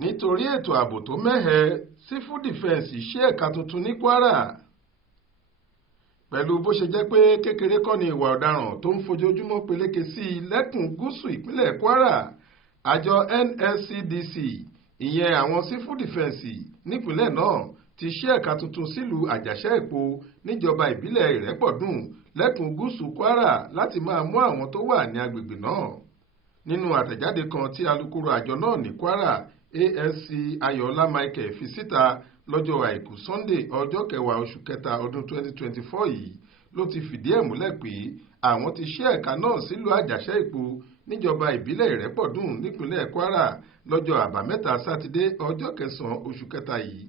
nítorí ètò ààbò tó mẹ́hẹ sífù dìfẹ́ǹsì ṣí ẹ̀ka tuntun ní Kwara. Pẹ̀lú bó ṣe jẹ́ pé kékeré kọ́ ni ìwà ọ̀daràn tó ń fojoojúmọ́ peléke sí i lẹ́kùn gúúsù ìpínlẹ̀ Kwara, àjọ NSCDC ìyẹn àwọn sífù dìfẹ́ǹsì nípìnlẹ̀ náà ti ṣí ẹ̀ka tuntun sílùú Àjàṣẹ́-Èpo níjọba ìbílẹ̀ Ìrẹ́pọ̀dùn lẹ́kùn gúúsù Kwara láti máa mú àwọn tó wà ní agbègbè náà. Nínú àtẹ̀jáde kan tí alukoro àjọ náà ní Kwara ASC Ayọ̀ọ́lá Michael fi síta lọ́jọ́ Àìkú Sunday ọjọ́ 10 oṣù kẹta ọdún 2024 yìí ló ti fìdí ẹ̀ múlẹ̀ pé àwọn ti ṣí ẹ̀ka náà sílùú Àjàṣẹ́-Èpo níjọba ìbílẹ̀ Ìrẹ́pọ̀dùn nípínlẹ̀ Kwara lọ́jọ́ Àbámẹ́ta Sátidé ọjọ́ 9 oṣù kẹta yìí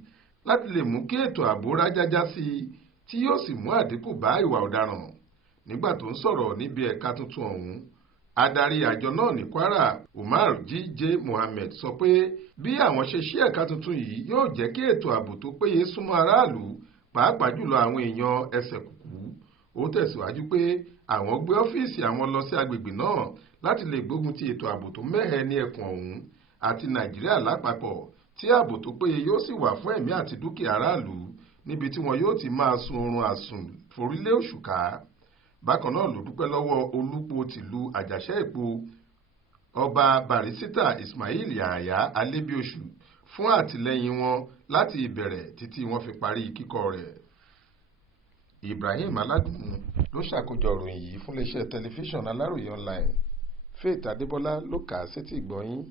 láti lè mú kí ètò ààbò rájájá sí i tí yóò sì mú àdínkù bá ìwà ọ̀daràn. Nígbà tó ń sọ̀rọ̀ níbi ẹ̀ka tuntun ọ̀hún, adarí àjọ náà ní Kwara Umar J. Mohammed sọ pé bí àwọn ṣe ṣí ẹ̀ka tuntun yìí yóò jẹ́ kí ètò ààbò tó péye súnmọ́ aráàlú, pàápàá jùlọ àwọn èèyàn ẹsẹ̀ kùkú. Ó tẹ̀síwájú pé àwọn gbé ọ́fíìsì àwọn lọ sí agbègbè náà láti lè gbógun ti ètò ààbò tó mẹ́hẹ ní ẹkùn ọ̀hún àti Nàìjíríà lápapọ̀, tí ààbò tó péye yóò sì wà fún ẹ̀mí àti dúkìá aráàlú níbi tí wọn yóò ti máa sun oorun àsùn forílé òṣùká. Bákan náà ló dúpẹ́ lọ́wọ́ olúpo tìlú Àjàṣẹ́-Èpo ọba Barisita Ismail Yahaya Alébíoṣù fún àtìlẹ́yìn wọn láti ìbẹ̀rẹ̀ títí wọ́n fi parí kíkọ́ rẹ̀. Ibrahim Aládùn ló ṣàkójọ ìròyìn yìí fún iléeṣẹ́ tẹlifíṣàn Aláròyé online. Faith Adébọ́lá ló kà á sétí ìgbọ́ yín.